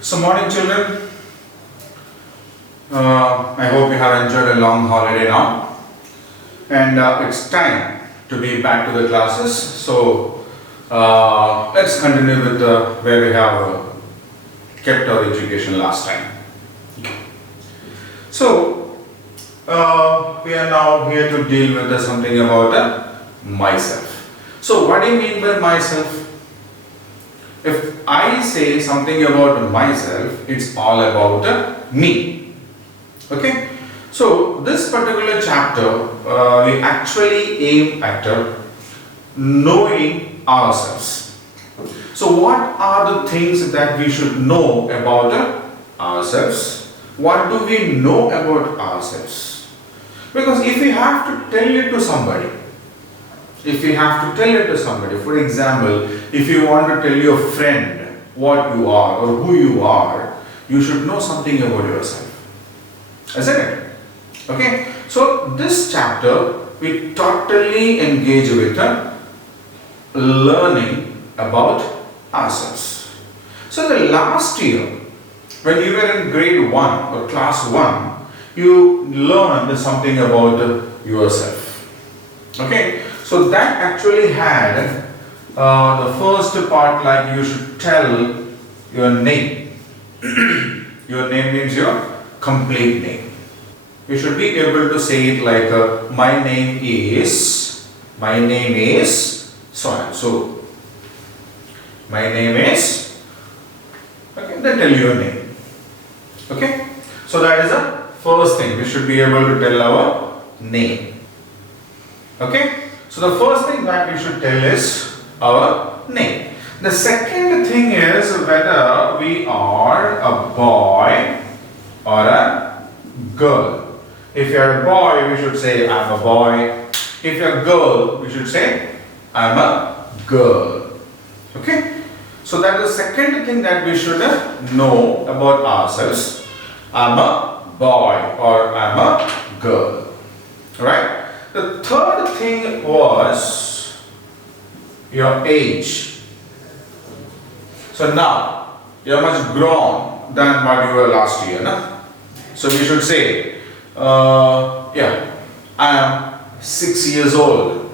So morning children, I hope you have enjoyed a long holiday now, and it's time to be back to the classes. So let's continue with where we have kept our education last time. So we are now here to deal with something about myself. So what do you mean by myself? If I say something about myself, it's all about me. Okay? So this particular chapter, we actually aim at knowing ourselves. So what are the things that we should know about ourselves? What do we know about ourselves? Because if we have to tell it to somebody, for example, if you want to tell your friend what you are or who you are, you should know something about yourself. Isn't it? Okay? So this chapter, we totally engage with learning about ourselves. So the last year, when you were in grade 1 or class 1, you learned something about yourself. Okay? So that actually had the first part, like you should tell your name. Your name means your complete name. You should be able to say it like my name is so and so. My name is, okay, then tell your name. Okay? So that is the first thing. We should be able to tell our name. Okay? So the first thing that we should tell is our name. The second thing is whether we are a boy or a girl. If you are a boy, we should say I am a boy. If you are a girl, we should say I am a girl. Okay? So that is the second thing that we should know about ourselves. I am a boy or I am a girl. Alright? The third thing was your age. So now you are much grown than what you were last year. No? So we should say, I am 6 years old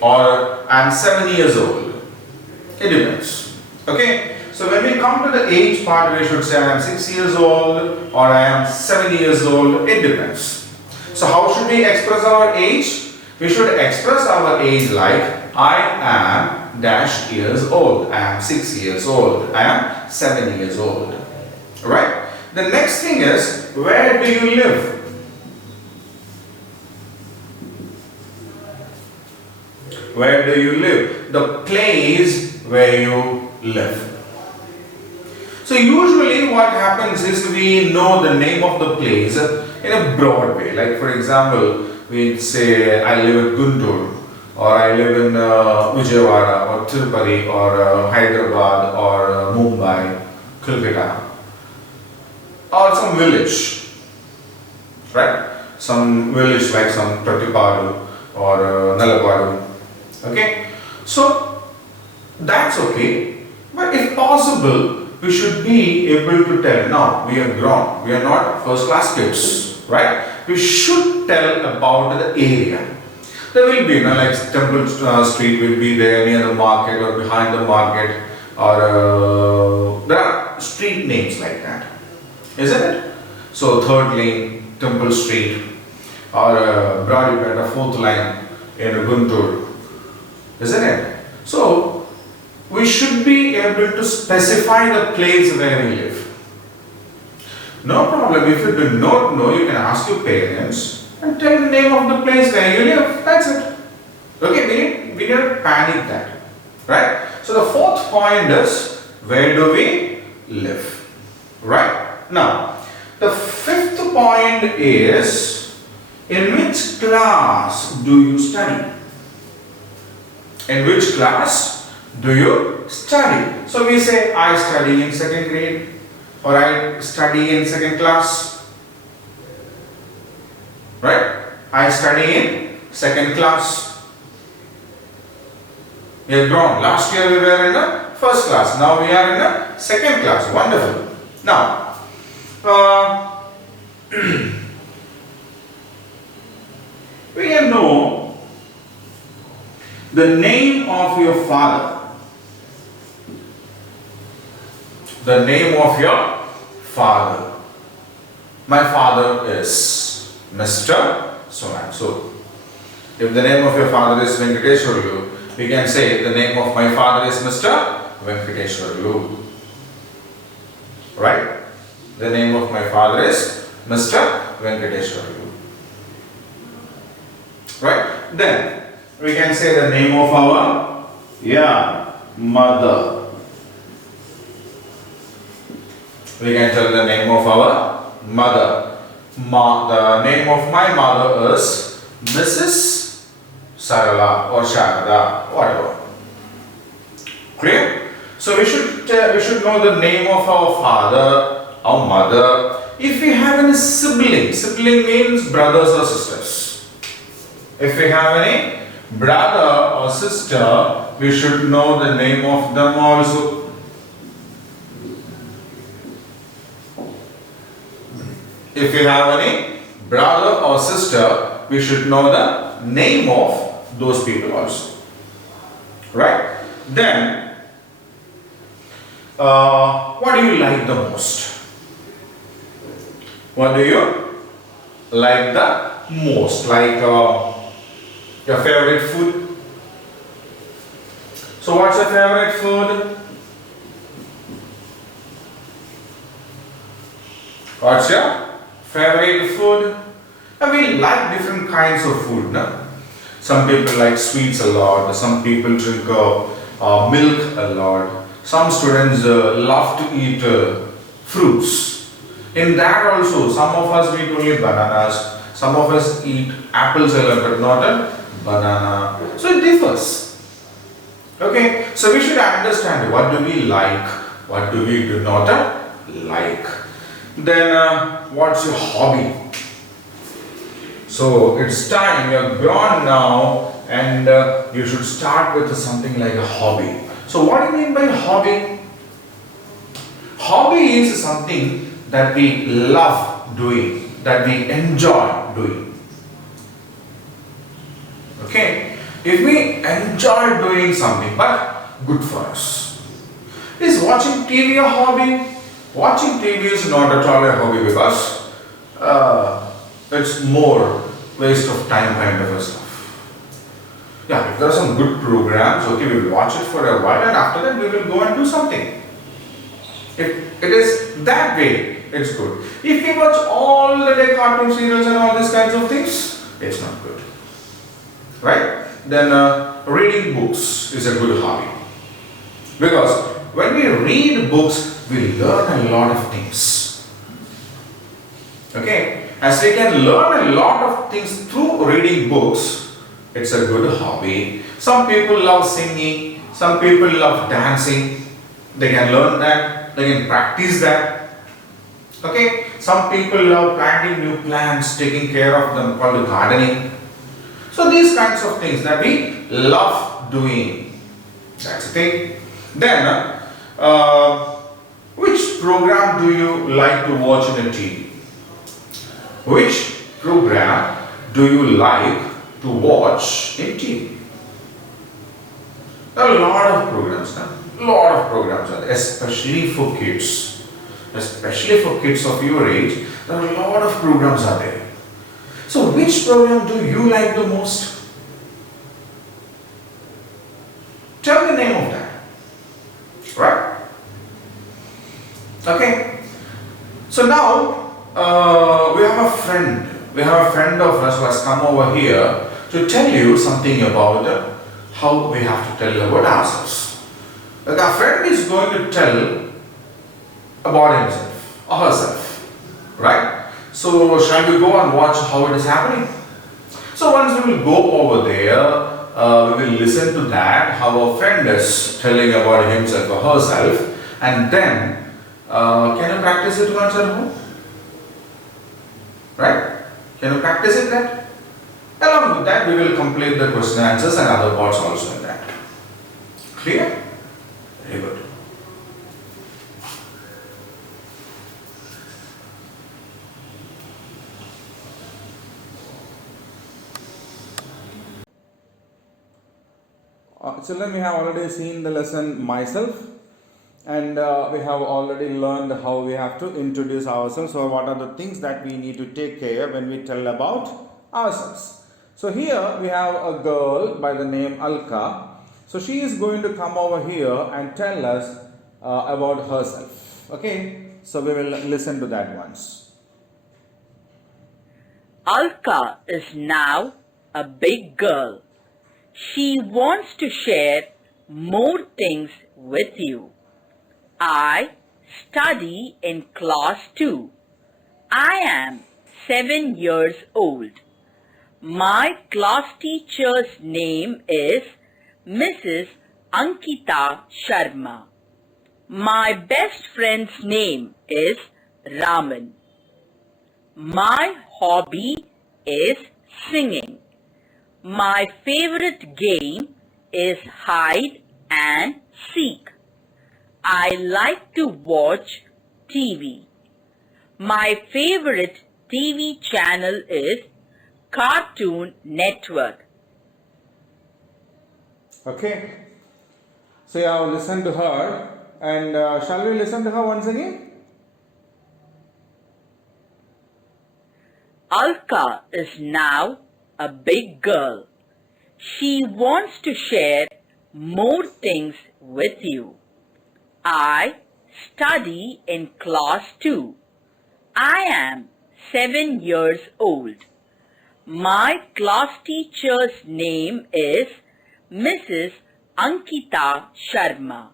or I am 7 years old. It depends. Okay? So when we come to the age part, we should say I am 6 years old or I am 7 years old. It depends. So how should we express our age? We should express our age like I am dash years old. I am 6 years old. I am 7 years old. Right? The next thing is, where do you live? Where do you live? The place where you live. So usually what happens is we know the name of the place in a broad way. Like for example, we say I live in Guntur, or I live in Vijayawada or Tirupati or Hyderabad or Mumbai, Kolkata, or some village, right? Some village like some Pratipadu or Nalapadu. Okay, so that's okay, but if possible, we should be able to tell. Now we are grown, we are not first class kids, right? We should tell about the area. There will be, like Temple Street will be there near the market or behind the market, or there are street names like that, isn't it? So 3rd Lane, Temple Street, or Bradipeta, 4th line in Guntur, isn't it? So we should be able to specify the place where we live. No problem. If you do not know, you can ask your parents and tell the name of the place where you live. That's it. Okay, we don't panic that. Right? So the fourth point is, where do we live? Right? Now, the fifth point is, in which class do you study? In which class do you study? So we say, I study in 2nd grade. Or I study in 2nd class, right? I study in 2nd class. We have grown. Last year we were in the 1st class. Now we are in the 2nd class. Wonderful. Now, uh, we can know the name of your father. The name of your father. My father is Mr. So and so. If the name of your father is Venkateshwarlu, we can say the name of my father is Mr. Venkateshwarlu. Right? The name of my father is Mr. Venkateshwarlu. Right? Then we can say the name of our mother. We can tell the name of our mother. The name of my mother is Mrs. Sarala or Sharada, whatever. Clear? So we should know the name of our father, our mother. If we have any sibling means brothers or sisters. If we have any brother or sister, we should know the name of them also. If we have any brother or sister, we should know the name of those people also. Right? Then, what do you like the most? What do you like the most? Like your favorite food? So what's your favorite food? What's your favorite food? We like different kinds of food. No? Some people like sweets a lot. Some people drink milk a lot. Some students love to eat fruits. In that also, some of us eat only bananas. Some of us eat apples a lot, but not a banana. So it differs. Okay, so we should understand what do we like, what do we do not like. Then what's your hobby? So it's time, you're grown now, and you should start with something like a hobby. So what do you mean by hobby? Hobby is something that we love doing, that we enjoy doing. Okay? If we enjoy doing something, but good for us. Is watching TV a hobby? Watching TV is not at all a hobby because it's more waste of time kind of a stuff. Yeah, if there are some good programs, okay, we will watch it for a while and after that we will go and do something. If it is that way, it's good. If we watch all the day cartoon serials and all these kinds of things, it's not good. Right? Then reading books is a good hobby. Because when we read books, we learn a lot of things. Okay? As we can learn a lot of things through reading books, it's a good hobby. Some people love singing, some people love dancing. They can learn that, they can practice that. Okay? Some people love planting new plants, taking care of them, called gardening. So these kinds of things that we love doing. That's the thing. Then, which program do you like to watch on the TV? Which program do you like to watch in TV? There are a lot of programs now. A lot of programs are there, especially for kids. Especially for kids of your age, there are a lot of programs are there. So which program do you like the most? Tell the name of that. Right? Okay. So now we have a friend. We have a friend of us who has come over here to tell you something about how we have to tell about ourselves. Like our friend is going to tell about himself or herself. Right? So shall we go and watch how it is happening? So once we will go over there, we will listen to that, how our friend is telling about himself or herself, and then can you practice it once at home? Right? Can you practice it that? Along with that, we will complete the question answers and other parts also in that. Clear? Very good. children, we have already seen the lesson myself, and we have already learned how we have to introduce ourselves. So what are the things that we need to take care when we tell about ourselves. So here we have a girl by the name Alka. So she is going to come over here and tell us about herself. Okay, so we will listen to that once. Alka is now a big girl. She wants to share more things with you. I study in class 2. I am 7 years old. My class teacher's name is Mrs. Ankita Sharma. My best friend's name is Raman. My hobby is singing. My favorite game is hide and seek. I like to watch TV. My favorite TV channel is Cartoon Network. Okay, so you have listened to her, and shall we listen to her once again? Alka is now a big girl. She wants to share more things with you. I study in class 2. I am 7 years old. My class teacher's name is Mrs. Ankita Sharma.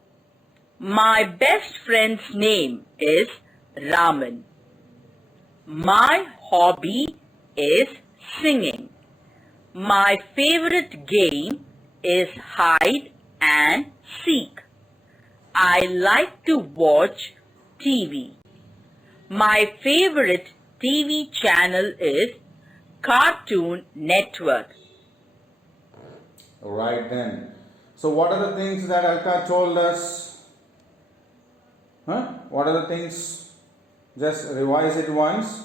My best friend's name is Raman. My hobby is singing. My favorite game is hide and seek. I like to watch TV. My favorite TV channel is Cartoon Network. Right then. So what are the things that Alka told us? What are the things? Just revise it once.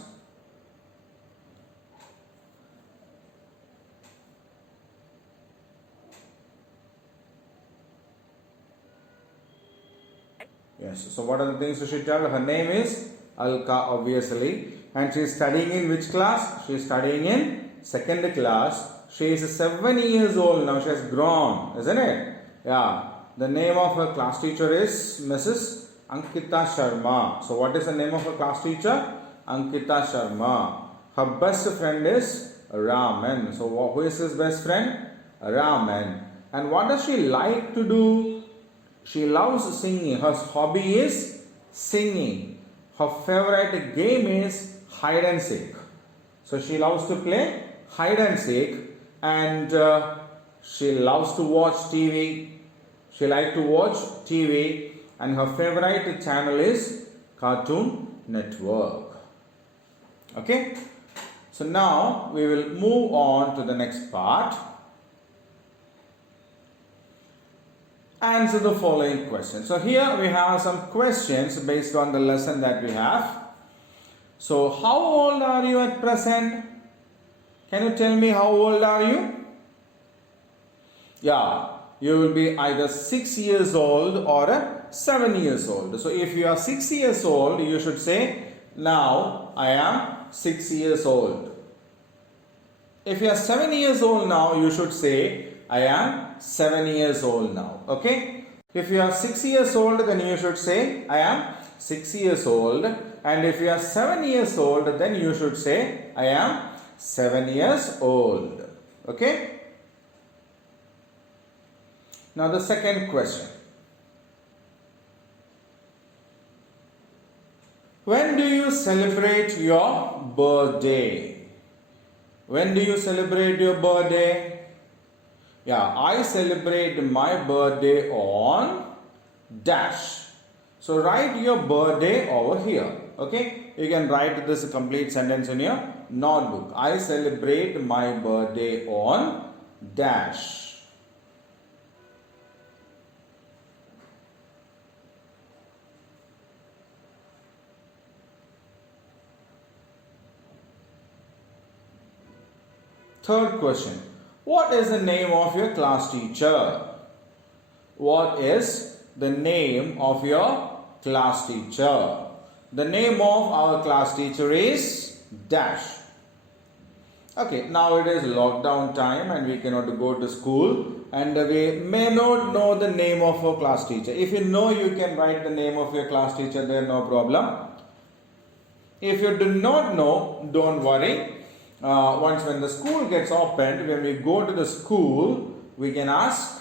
Yes. So what are the things she tell? Her name is Alka, obviously, and she is studying in which class? She is studying in second class. She is 7 years old now. She has grown, isn't it? Yeah. The name of her class teacher is Mrs. Ankita Sharma. So what is the name of her class teacher? Ankita Sharma. Her best friend is Raman. So who is his best friend? Raman. And what does she like to do? She loves singing. Her hobby is singing. Her favorite game is hide and seek. So she loves to play hide and seek, and she loves to watch TV. She likes to watch TV, and her favorite channel is Cartoon Network. Okay. So now we will move on to the next part. Answer the following questions. So here we have some questions based on the lesson that we have. So how old are you at present? Can you tell me how old are you? Yeah, you will be either 6 years old or 7 years old. So if you are 6 years old, you should say, now I am 6 years old. If you are 7 years old now, you should say, I am 7 years old now. Okay. If you are 6 years old, then you should say, I am 6 years old. And if you are 7 years old, then you should say, I am 7 years old. Okay. Now the second question. When do you celebrate your birthday? When do you celebrate your birthday? Yeah, I celebrate my birthday on dash. So write your birthday over here. Okay, you can write this complete sentence in your notebook. I celebrate my birthday on dash. Third question. What is the name of your class teacher? what is the name of your class teacher? The name of our class teacher is dash. Okay, now it is lockdown time and we cannot go to school and we may not know the name of our class teacher. If you know, you can write the name of your class teacher there, no problem. If you do not know, don't worry. Once when the school gets opened, when we go to the school, we can ask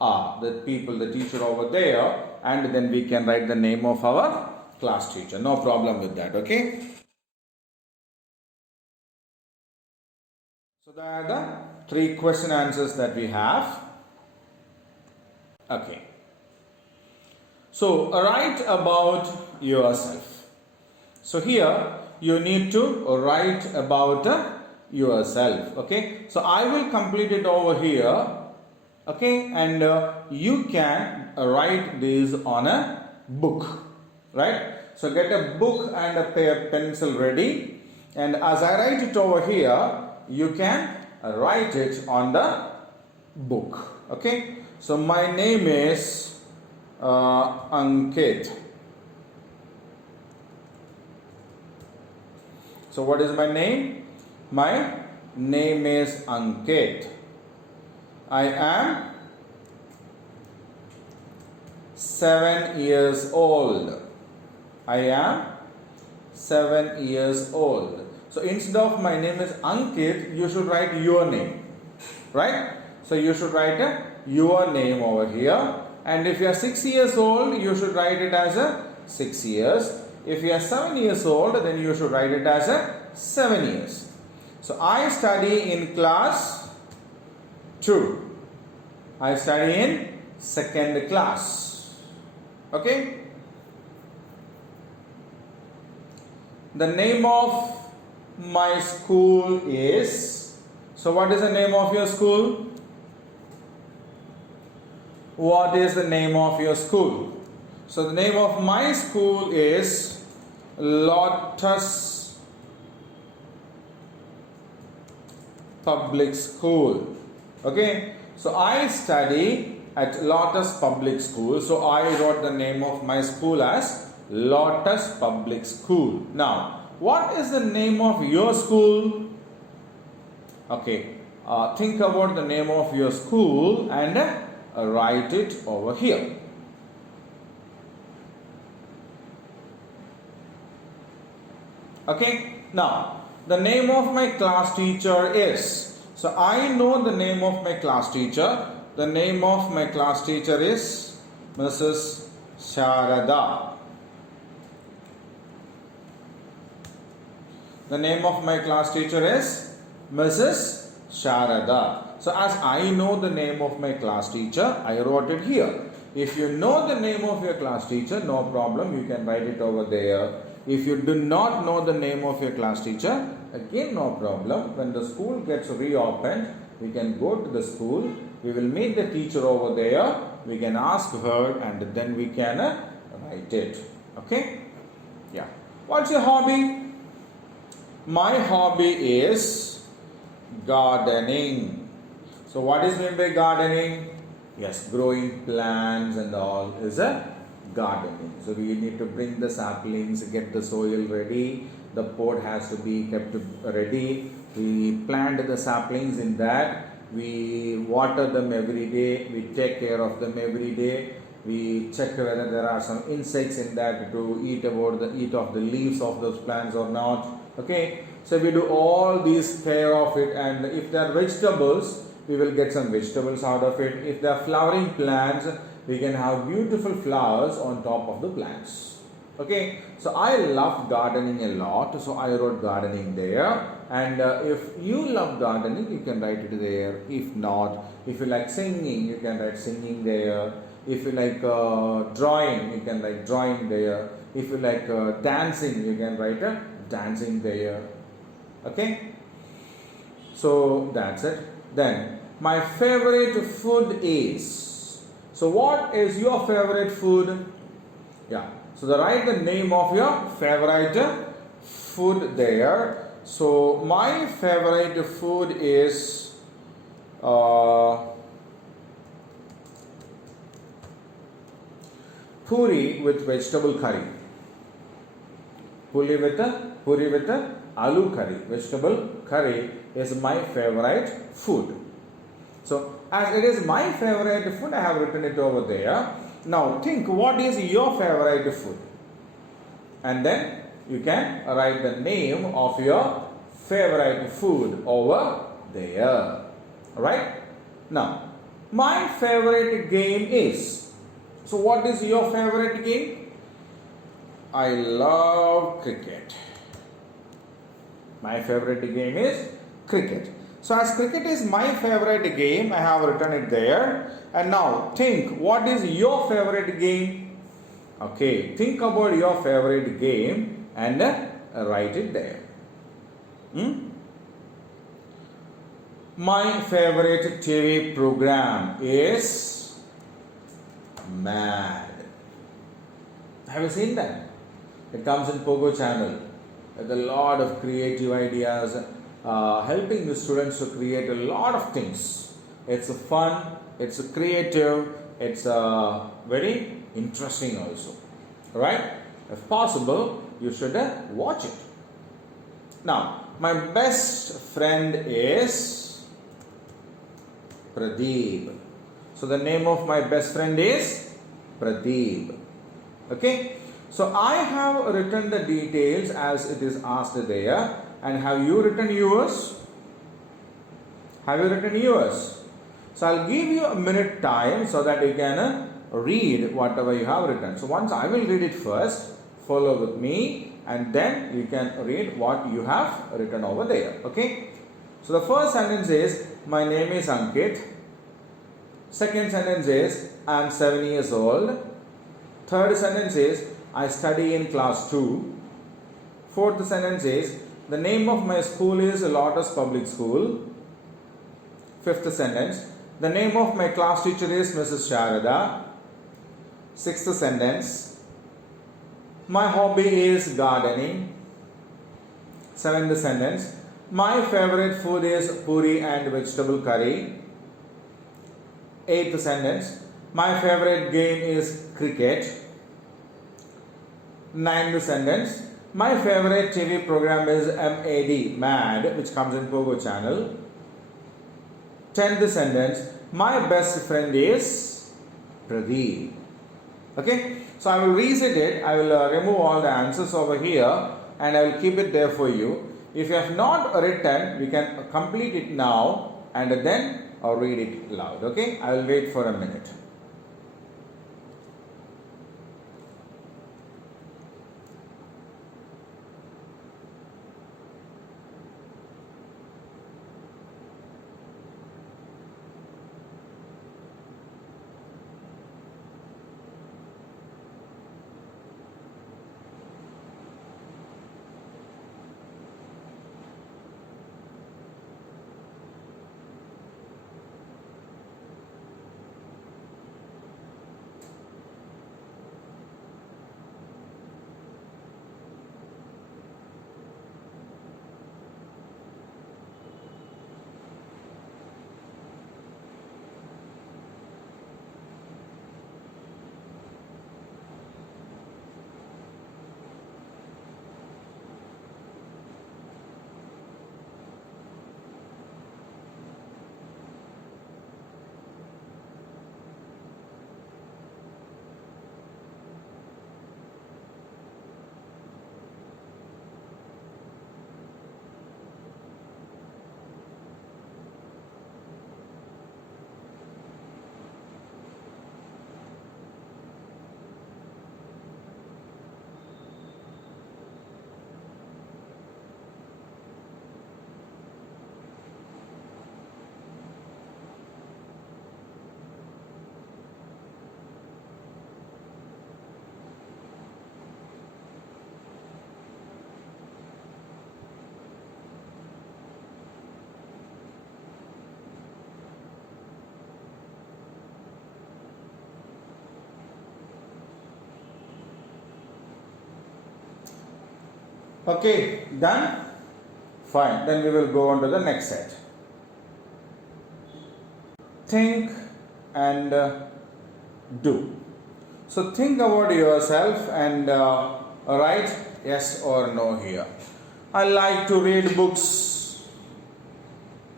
the people, the teacher over there, and then we can write the name of our class teacher. No problem with that, okay? So there are the 3 question answers that we have. Okay. So write about yourself. So here you need to write about yourself. Okay. So I will complete it over here. Okay. And you can write this on a book. Right. So get a book and a pencil ready. And as I write it over here, you can write it on the book. Okay. So my name is Ankit. So what is my name? My name is Ankit. I am 7 years old. I am 7 years old. So instead of my name is Ankit, you should write your name. Right? So you should write your name over here. And if you are 6 years old, you should write it as a 6 years. If you are 7 years old, then you should write it as a 7 years. So I study in class 2. I study in 2nd class. Okay? The name of my school is, so what is the name of your school? What is the name of your school? So the name of my school is Lotus Public School. Okay, so I study at Lotus Public School. So I wrote the name of my school as Lotus Public School. Now, what is the name of your school? Okay, think about the name of your school and write it over here. Okay, now the name of my class teacher is, so I know the name of my class teacher. The name of my class teacher is Mrs. Sharada. The name of my class teacher is Mrs. Sharada. So as I know the name of my class teacher, I wrote it here. If you know the name of your class teacher, no problem, you can write it over there. If you do not know the name of your class teacher, again no problem. When the school gets reopened, we can go to the school. We will meet the teacher over there. We can ask her and then we can write it. Okay? Yeah. What's your hobby? My hobby is gardening. So what is meant by gardening? Yes, growing plants and all is a gardening. So we need to bring the saplings, get the soil ready. The pot has to be kept ready. We plant the saplings in that. We water them every day. We take care of them every day. We check whether there are some insects in that to eat of the leaves of those plants or not. Okay. So we do all these care of it, and if there are vegetables, we will get some vegetables out of it. If there are flowering plants, we can have beautiful flowers on top of the plants. Okay, so I love gardening a lot, so I wrote gardening there. And if you love gardening, you can write it there. If not, if you like singing, you can write singing there. If you like drawing, you can write drawing there. If you like dancing, you can write dancing there. Okay, so that's it. Then my favorite food is, so what is your favorite food? Yeah, so write the name of your favorite food there. So my favorite food is puri with vegetable curry. Puri with aloo curry. Vegetable curry is my favorite food. So, as it is my favorite food, I have written it over there. Now, think what is your favorite food? And then you can write the name of your favorite food over there. Alright? Now, my favorite game is. So, what is your favorite game? I love cricket. My favorite game is cricket. So, as cricket is my favorite game, I have written it there. And now, think what is your favorite game? Okay, think about your favorite game and write it there. My favorite TV program is Mad. Have you seen that? It comes in Pogo channel with a lot of creative ideas, helping the students to create a lot of things. It's fun, it's creative, it's very interesting also. Right? If possible, you should watch it. Now, my best friend is Pradeep. So the name of my best friend is Pradeep. Okay? So I have written the details as it is asked there. And have you written yours? Have you written yours? So I'll give you a minute time so that you can read whatever you have written. So once I will read it first, follow with me and then you can read what you have written over there. Okay? So the first sentence is, my name is Ankit. Second sentence is, I am 7 years old. Third sentence is, I study in class 2. Fourth sentence is, the name of my school is Lotus Public School. Fifth sentence, the name of my class teacher is Mrs. Sharada. Sixth sentence, my hobby is gardening. Seventh sentence, my favorite food is puri and vegetable curry. Eighth sentence, my favorite game is cricket. Ninth sentence, my favorite TV program is Mad, which comes in Pogo channel. 10th sentence, my best friend is Pradeep. Okay, so I will reset it. I will remove all the answers over here and I will keep it there for you. If you have not written, we can complete it now and then read it loud. Okay, I will wait for a minute. Okay, done? Fine, then we will go on to the next set. Think and do. So think about yourself and write yes or no here. I like to read books.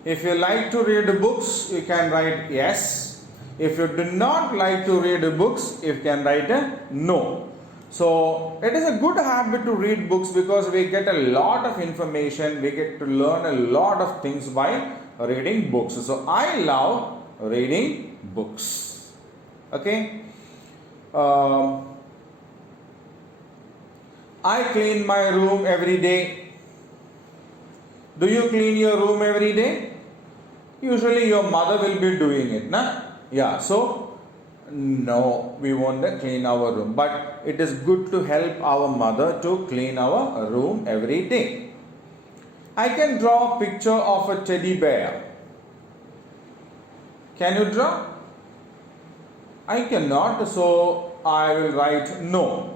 If you like to read books, you can write yes. If you do not like to read books, you can write a no. So it is a good habit to read books because we get a lot of information, we get to learn a lot of things by reading books. So I love reading books. Okay. I clean my room every day. Do you clean your room every day? Usually your mother will be doing it, na? Yeah, so no, we won't clean our room. But it is good to help our mother to clean our room every day. I can draw a picture of a teddy bear. Can you draw? I cannot, so I will write no.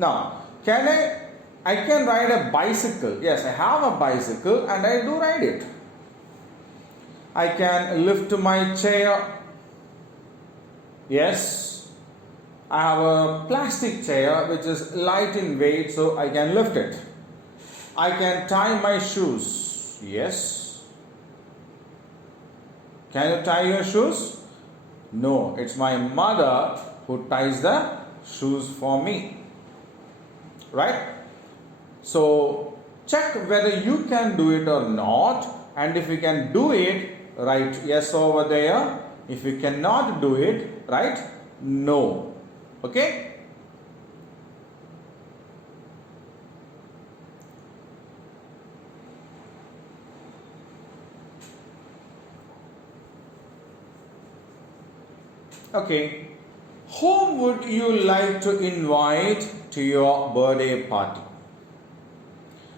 Now, I can ride a bicycle. Yes, I have a bicycle and I do ride it. I can lift my chair. Yes, I have a plastic chair which is light in weight, so I can lift it. I can tie my shoes. Yes. Can you tie your shoes? No, it's my mother who ties the shoes for me. Right? So check whether you can do it or not, and if you can do it, write yes over there. If you cannot do it, write no. Okay? Okay. Whom would you like to invite to your birthday party?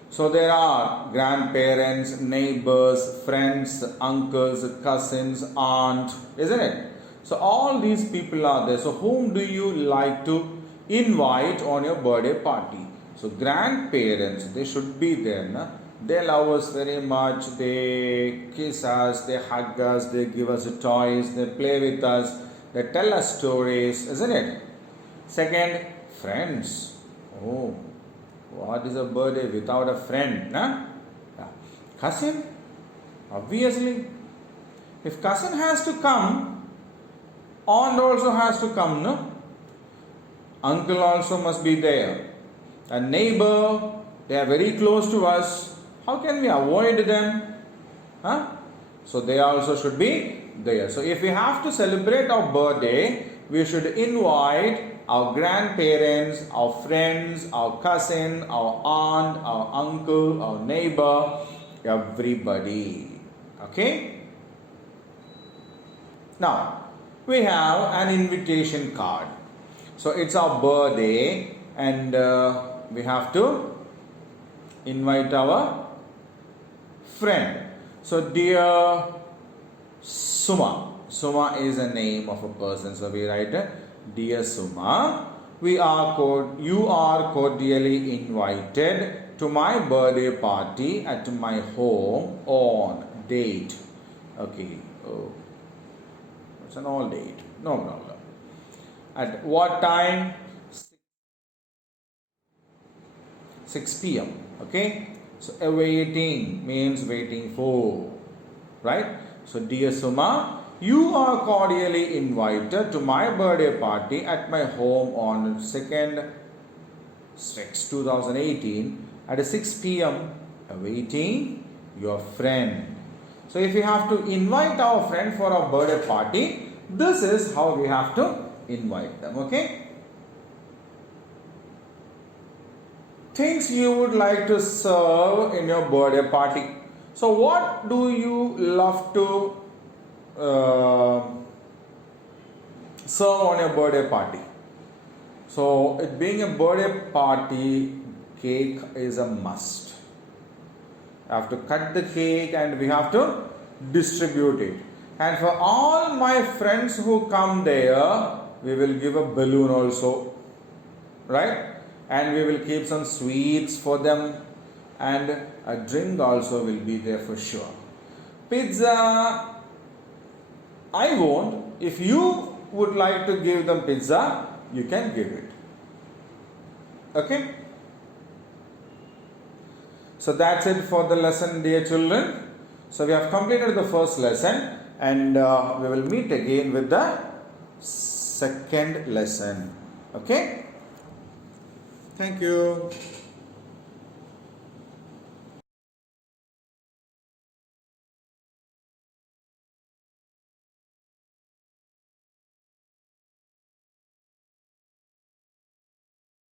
So there are grandparents, neighbors, friends, uncles, cousins, aunt, isn't it? So all these people are there. So whom do you like to invite on your birthday party? So grandparents, they should be there. Na? They love us very much. They kiss us, they hug us, they give us toys, they play with us, they tell us stories, isn't it? Second, friends. Oh, what is a birthday without a friend? Nah? Yeah. Cousin? Obviously. If cousin has to come, aunt also has to come, no? Uncle also must be there. A neighbor, they are very close to us. How can we avoid them? Huh? So they also should be there. So if we have to celebrate our birthday, we should invite our grandparents, our friends, our cousin, our aunt, our uncle, our neighbor, everybody. Okay? Now, we have an invitation card. So it's our birthday and we have to invite our friend. So dear Suma. Suma is a name of a person. So we write dear Suma, you are cordially invited to my birthday party at my home on date. Okay. Oh. It's an all date. No problem. At what time? 6 p.m. Okay. So awaiting means waiting for. Right? So dear Suma, you are cordially invited to my birthday party at my home on 2nd 6 2018 at 6 p.m. awaiting your friend. So if we have to invite our friend for our birthday party, this is how we have to invite them. Okay? Things you would like to serve in your birthday party. So what do you love to serve on your birthday party? So it being a birthday party, cake is a must. I have to cut the cake and we have to distribute it. And for all my friends who come there, we will give a balloon also, right? And we will keep some sweets for them, and a drink also will be there for sure. Pizza, I won't. If you would like to give them pizza, you can give it. Okay? So that's it for the lesson, dear children. So we have completed the first lesson, and we will meet again with the second lesson. Okay? Thank you.